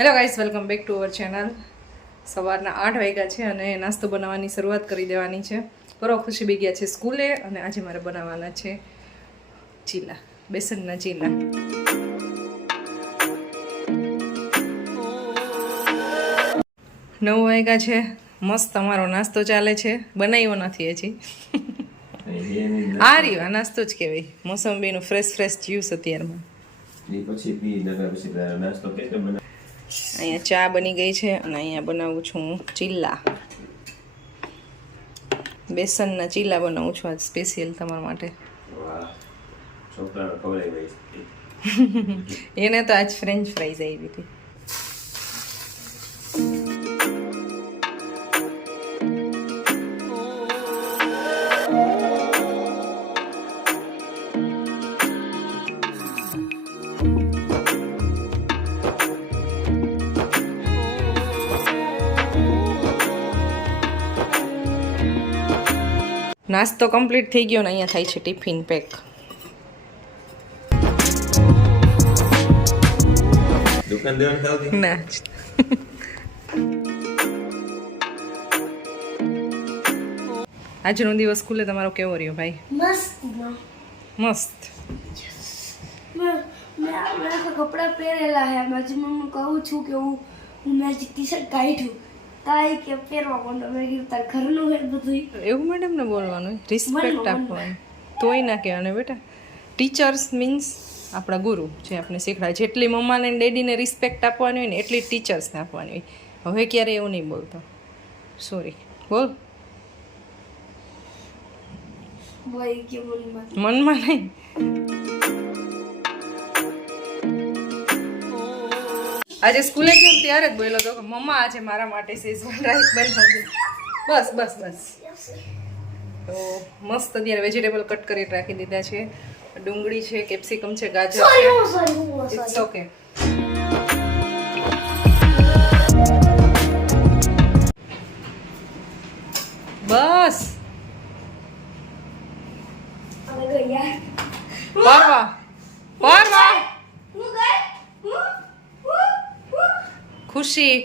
Hello guys, welcome back to our channel. સવારના 8 વાગ્યા છે અને નાસ્તો બનાવવાની શરૂઆત કરી દેવાની છે. બરો ખુશી બી ગયા છે સ્કૂલે અને આજે મારે બનાવવાના છે ચીલા, બેસનના ચીલા. નવ વાગ્યા છે, મસ્ત અમારો નાસ્તો ચાલે છે. બનાવ્યો નથી હજી. આ રહ્યો આ નાસ્તો જ કહેવાય, મોસંબીનું ફ્રેશ જ્યુસ અત્યારમાં. અહીંયા ચા બની ગઈ છે અને અહીંયા બનાવું છું હું ચીલા, બેસનના ચીલા બનાવું છું આજ સ્પેશિયલ તમારા માટે. એને તો આજ ફ્રેન્ચ ફ્રાઈઝ આવી હતી. નાસ્તો કમ્પ્લીટ થઈ ગયો ને અહીંયા થાય છે ટિફિન પેક. ના આજનો દિવસ સ્કૂલે તમારો કેવો રહ્યો ભાઈ? મસ્ત. મેં કપડા પહેરેલા હે. મારી મમ્મી કહું છું કે હું મેં ટી શર્ટ કાઢ્યું તાઈ કે પહેરવા માંડો. મેં કીધું તાર ઘરનું હે બધું. એવું મેડમને બોલવાનું, રિસ્પેક્ટ આપવાનું, તોય ના કહેવાનું બેટા. ટીચર્સ મીન્સ આપણા ગુરુ જે આપણે શીખડાય. જેટલી મમ્માને ડેડીને રિસ્પેક્ટ આપવાની હોય ને એટલી ટીચર્સને આપવાની હોય. હવે ક્યારે એવું નહીં બોલતો. સોરી બોલ. ભાઈ કે મનમાં નહીં. આજે સ્કૂલે ગયો ત્યારે જ બોલ્યો હતો કે મમ્મા આજે મારા માટે શેઝવાન રાઈસ બનાવજો. બસ બસ બસ. તો મસ્ત અત્યારે વેજીટેબલ કટ કરી રાખી દીધા છે. ડુંગળી છે, કેપ્સિકમ છે, ગાજર છે. It's okay. બસ પરવા પરવા ખુશી.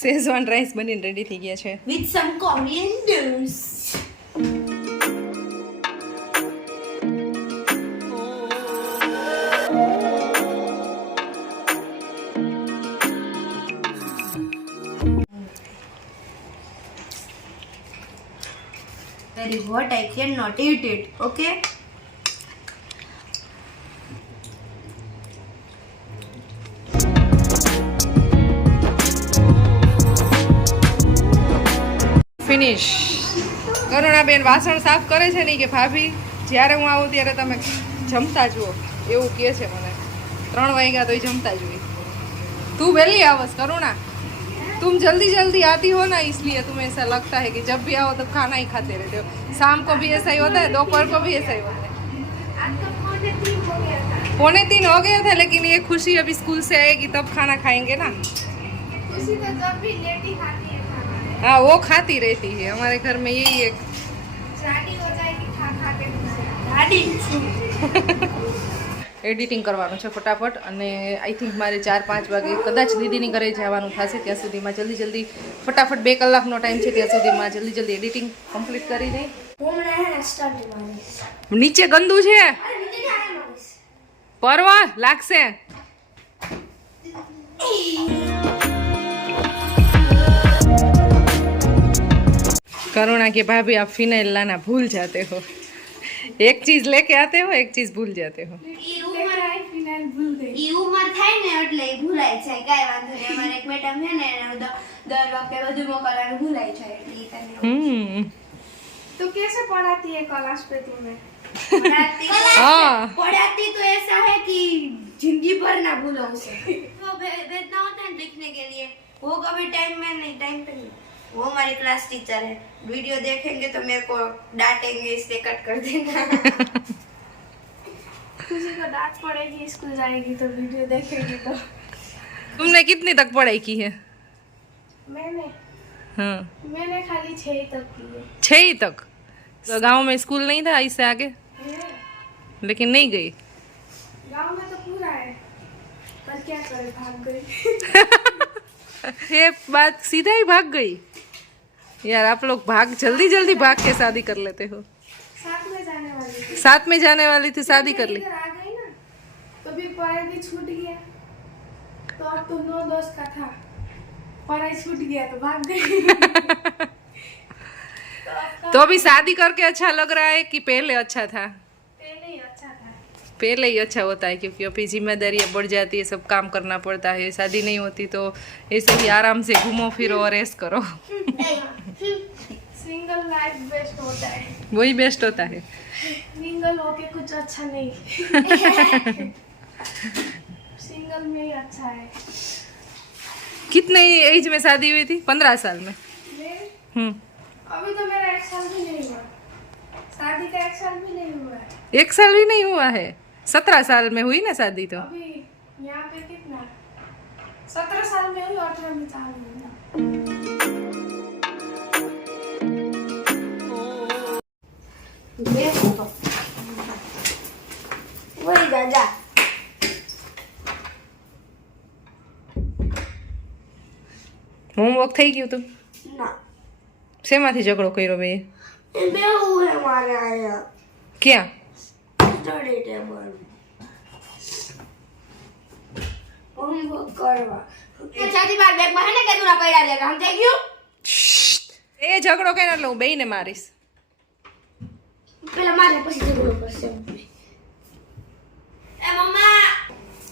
શેઝવાન રાઈસ બનીને રેડી થઈ ગયા છે. with some corianders. Very hot, I cannot eat it. Okay. Finish. Karunaben વાસણ સાફ કરે છે ને કે ભાભી જ્યારે હું આવું ત્યારે તમે જમતા જુઓ એવું કહે છે મને. 3 વાગ્યા તોય જમતા જ હોય. તું वैली आवस करुणा, तुम जल्दी जल्दी आती हो ना, इसलिए तुम्हें ऐसा लगता है कि जब भी आओ तब खाना ही खाते रहते हो. शाम को भी ऐसा ही होता है, दोपहर को भी ऐसा ही होता है. 2:45 हो गया था, लेकिन ये खुशी अभी स्कूल से आएगी तब खाना खाएंगे ना. खुशी तो जब भी लेट ही खाती है खाना. हाँ वो खाती रहती है. हमारे घर में यही एक जाडी हो जाएगी खा खा के. जाडी એડિટિંગ કરવાનું છે ફટાફટ. અને આઈ થિંક મારે 4-5 વાગે કદાચ દીદીની ઘરે જવાનું થશે. ત્યાં સુધીમાં જલ્દી ફટાફટ 2 કલાકનો ટાઈમ છે, ત્યાં સુધીમાં જલ્દી એડિટિંગ કમ્પ્લીટ કરી દઈ. નીચે ગંદુ છે, પરવા લાગશે. करुणा के भाभी आप फिनाइल लाना भूल जाते हो, एक चीज लेके आते हो एक चीज भूल जाते हो ઈ ઉંમર ફિનાલ ભૂલ ગઈ ઈ ઉંમર થાય ને એટલે ઈ ભૂલાય જાય કાંઈ વાંધો નહીં અમારે એક મેડમ છે ને એને દર વખતે બધું મોકલવાનું ભૂલાય જાય એટલે ઈ તને तो कैसे पढ़ाती है क्लास पे तुम्हें हाँ पढ़ाती तो ऐसा है कि जिंदगी भर ना भूलो उसे वो भेजना होता है लिखने के लिए वो कभी टाइम में नहीं टाइम पे नहीं वो हमारी क्लास टीचर है वीडियो देखेंगे तो मेरे को डांटेंगे इसलिए कट कर देना किसी को डांट पड़ेगी स्कूल जाएगी तो वीडियो देखेगी तो तुमने कितनी तक पढ़ाई की है हाँ मैंने खाली 6 तक की है 6 तक तो गांव में स्कूल नहीं था इससे आगे लेकिन नहीं गई गांव में तो पूरा है पर क्या करे भाग गई ये बात सीधा ही भाग गई यार आप लोग जल्दी जल्दी भाग के शादी कर लेते हो साथ में जाने वाली थी साथ में जाने वाली थी शादी कर ली इधर आ गई ना कभी पढ़ाई भी छूट गया तो अब तो 9-10 का था पढ़ाई छूट गया तो भाग गई तो अभी शादी करके अच्छा लग रहा है कि पहले अच्छा था पहले ही अच्छा था पहले ही अच्छा होता है क्योंकि अभी जिम्मेदारियाँ बढ़ जाती है सब काम करना पड़ता है शादी नहीं होती तो ऐसे ही आराम से घूमो फिरो और ऐश करो सिंगल लाइफ बेस्ट होता है वही बेस्ट होता है सिंगल होके कुछ अच्छा नहीं सिंगल में ही अच्छा है कितने एज में शादी हुई थी 15 साल में मैं अभी तो मेरा 1 साल भी नहीं हुआ शादी का 1 साल भी नहीं हुआ है 1 साल भी नहीं हुआ है 17 साल में हुई ना शादी तो अभी यहाँ पे कितना 17 साल में हुई 18 में चालू हुआ वही दादा હોમવર્ક થઈ ગયું તું ના શેમાંથી ઝઘડો કર્યો બે એ બેવું હે મારે આયા ક્યાં સ્ટડી ટેબલ હોમવર્ક કરવા એ છાતી માર બેગમાં હે ને કે તું ના પડ્યા લે કામ થઈ ગયું એ ઝઘડો કર્યો એટલે હું બેયને મારીશ પેલા મારે પછી ઝઘડો કરશે એ મમ્મા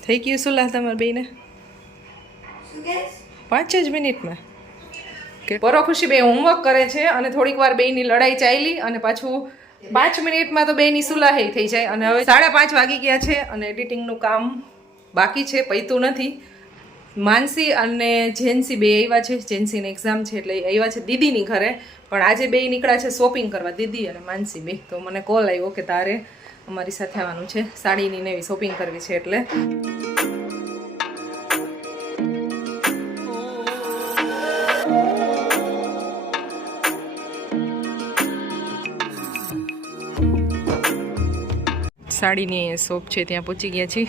થઈ ગયું સુલા તમારે બેયને શું કહેશ 5 જ મિનિટમાં કે પરો ખુશી બે હોમવર્ક કરે છે અને થોડીક વાર બેયની લડાઈ ચાલી અને પાછું 5 મિનિટમાં તો બેયની સુલાહી થઈ જાય અને હવે 5:30 વાગી ગયા છે અને એડિટિંગનું કામ બાકી છે પૈતું નથી માનસી અને જેન્સી બે આવ્યા છે જેન્સીની એક્ઝામ છે એટલે આવ્યા છે દીદીની ઘરે પણ આજે બે નીકળ્યા છે શોપિંગ કરવા દીદી અને માનસી બે તો મને કોલ આવ્યો કે તારે અમારી સાથે આવવાનું છે સાડીની નવી શોપિંગ કરવી છે એટલે સાડીની શોપ છે ત્યાં પહોંચી ગયા છીએ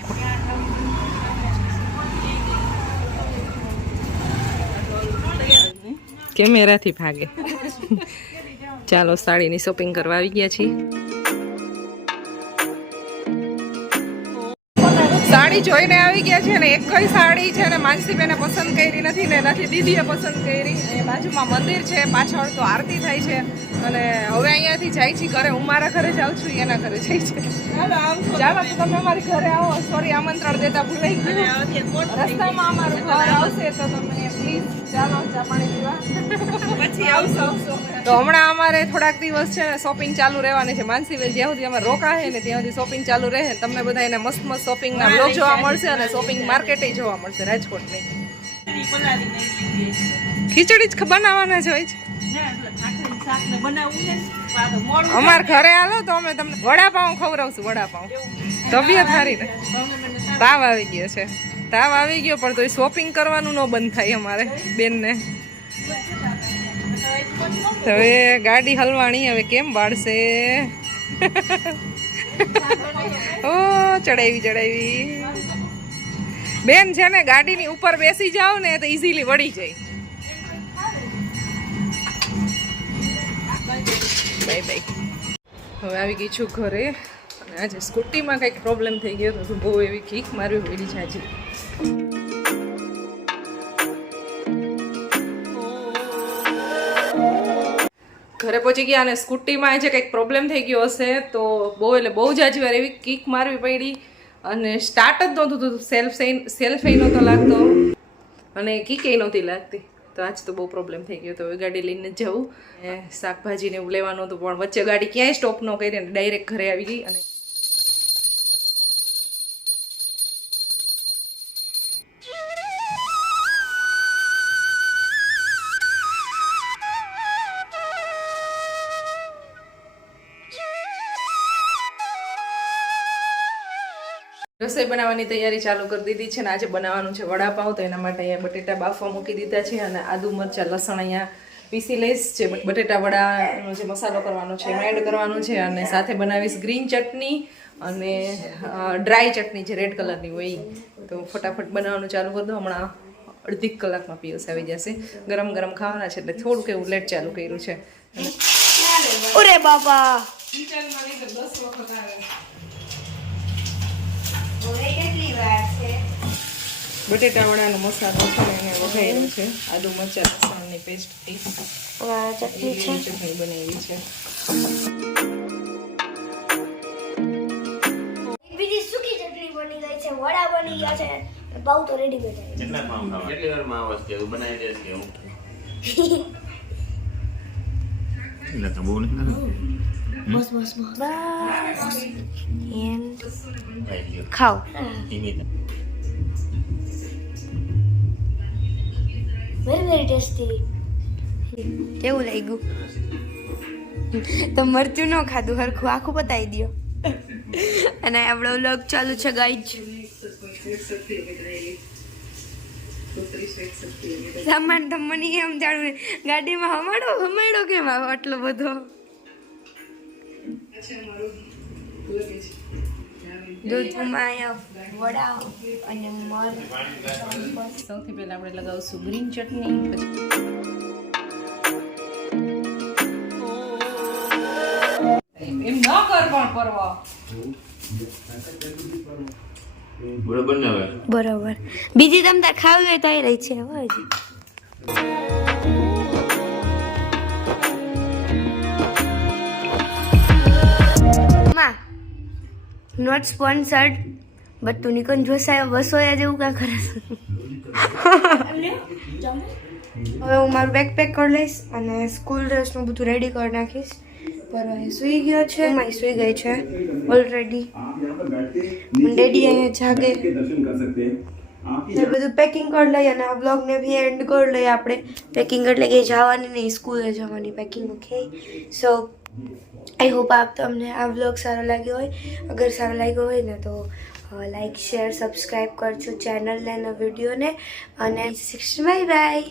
કેમેરાથી ભાગે ચાલો સાડીની શોપિંગ કરવા આવી ગયા છીએ સાડી જોઈને આવી ગયા છે ને એક કઈ સાડી છે ને માનસીબેને પસંદ કરી નથી ને નથી દીદીએ પસંદ કરી એ બાજુમાં મંદિર છે પાછળ તો આરતી થાય છે અને હવે અહીંયાથી જાય છે ઘરે હું મારા ઘરે જાઉં છું એના ઘરે જાય છે ચાલો તો તમે અમારી ઘરે આવો સોરી આમંત્રણ દેતા ભૂલાઈ ગયું રસ્તામાં અમારું ઘર આવશે તો તમે પ્લીઝ ચાલો ચા પાણી પીવા પછી આવશો તો હમણાં અમારે થોડાક દિવસ છે ને શોપિંગ ચાલુ રહેવાની છે માનસીબેન જ્યાં સુધી અમારે રોકાય ને ત્યાં સુધી શોપિંગ ચાલુ રહે તમને બધા એને મસ્ત મસ્ત શોપિંગના બ્લોગ જોવા મળશે અને શોપિંગ માર્કેટે જોવા મળશે રાજકોટની ખીચડી જ બનાવવાના જ હોય છે અમાર ઘરે આલો તો અમે તમને વડાપાઉં ખવડાવશું વડાપાઉં તબિયત સારી ને તાવ આવી ગયો છે તાવ આવી ગયો પણ તો શોપિંગ કરવાનું ન બંધ થાય અમારે બેનને હવે ગાડી હલવાણી હવે કેમ બાળશે ઓ ચડાવી બેન છે ને ગાડીની ઉપર બેસી જાવ ને તો ઈઝીલી વળી જાય બાય બાય હવે આવી ગઈ છું ઘરે અને આજે સ્કૂટીમાં કંઈક પ્રોબ્લેમ થઈ ગયો તો બહુ એવી કીક મારવી પડી છે આજે ઘરે પહોંચી ગયા અને સ્કૂટીમાં જે કંઈક પ્રોબ્લેમ થઈ ગયો હશે તો બહુ જાજી વાર એવી કિક મારવી પડી અને સ્ટાર્ટ જ નહોતું થતું, સેલ્ફ નહોતો લાગતો અને કિક નહોતી લાગતી. તો આજ તો બહુ પ્રોબ્લેમ થઈ ગયો. તો હવે ગાડી લઈને જવું, શાકભાજીને એવું લેવાનું હતું પણ વચ્ચે ગાડી ક્યાંય સ્ટોપ ન કરી અને ડાયરેક્ટ ઘરે આવી ગઈ. અને રસોઈ બનાવવાની તૈયારી ચાલુ કરી દીધી છે ને આજે બનાવવાનું છે વડાપાઉં. તો એના માટે અહીંયા બટેટા બાફવા મૂકી દીધા છે અને આદુ મરચાં લસણ અહીંયા પીસી લઈશ. જે બટેટા વડાનો જે મસાલો કરવાનો છે એમાં એડ કરવાનું છે અને સાથે બનાવીશ ગ્રીન ચટણી અને ડ્રાય ચટણી જે રેડ કલરની હોય. તો ફટાફટ બનાવવાનું ચાલુ કરી દો. હમણાં અડધી કલાકમાં પીસ આવી જશે. ગરમ ગરમ ખાવાના છે એટલે થોડુંક એવું લેટ ચાલુ કર્યું છે. અરે બાબા કિચનમાં નહીં તો 10 વખત આવે. બટેટા વડાનો મસાલો છે ને એને વઘાર્યો છે, આદુ મરચાં લસણની પેસ્ટ ચટણી છે, ચટણી બનાવી છે. બીજી સૂકી ચટણી બની ગઈ છે, વડા બની ગયા છે, પાઉં તો રેડી બેઠા છે. કેટલા પાઉં ખાવા? કેટલી વારમાં આવસ કે એવું બનાવી દેસ કે હું? એટલે તો બહુ નથી લાગે. બસ બસ બસ એમ ભાઈ ગયો. ખાઓ. ધીમી વેરી ટેસ્ટી. કેવું લાગ્યું? તો મરચું ન ખાધું, હરખું આખું બતાવી દો. અને આપણો વ્લોગ ચાલુ છે ગાઈઝ. સામાન તો મને એમ જાણવું ગાડીમાં હમાડો કેમ આવે આટલો બધો? દૂધમાં અહીંયા વડા અને સૌથી પહેલા આપણે લગાવશું ગ્રીન ચટણી, પછી એમ ન કર પણ પરવા બરોબર ને હવે બરોબર. બીજી તમ તાર ખાવી હોય તો એ રહી છે હવે હજી. નોટ સ્પોન્સર્ડ બટ તું નિકન વસોયા જેવું કાં કરે. હવે હું મારું બેકપેક કરી લઈશ અને સ્કૂલ ડ્રેસનું બધું રેડી કરી નાખીશ. પર એ સૂઈ ગયો છે, મારી સૂઈ ગઈ છે ઓલરેડી. ડેડી અહીંયા જાગે. બધું પેકિંગ કરી લઈએ અને આ બ્લોગને બી એન્ડ કરી લઈએ આપણે. પેકિંગ એટલે કે જવાની નહીં, સ્કૂલે જવાની packing. Okay, so I hope આપ તમને આ વ્લોગ સારો લાગ્યો હોય. અગર સારો લાગ્યો હોય ને તો લાઈક શેર સબસ્ક્રાઈબ કરજો ચેનલને અને વિડીયોને. અને બાય બાય.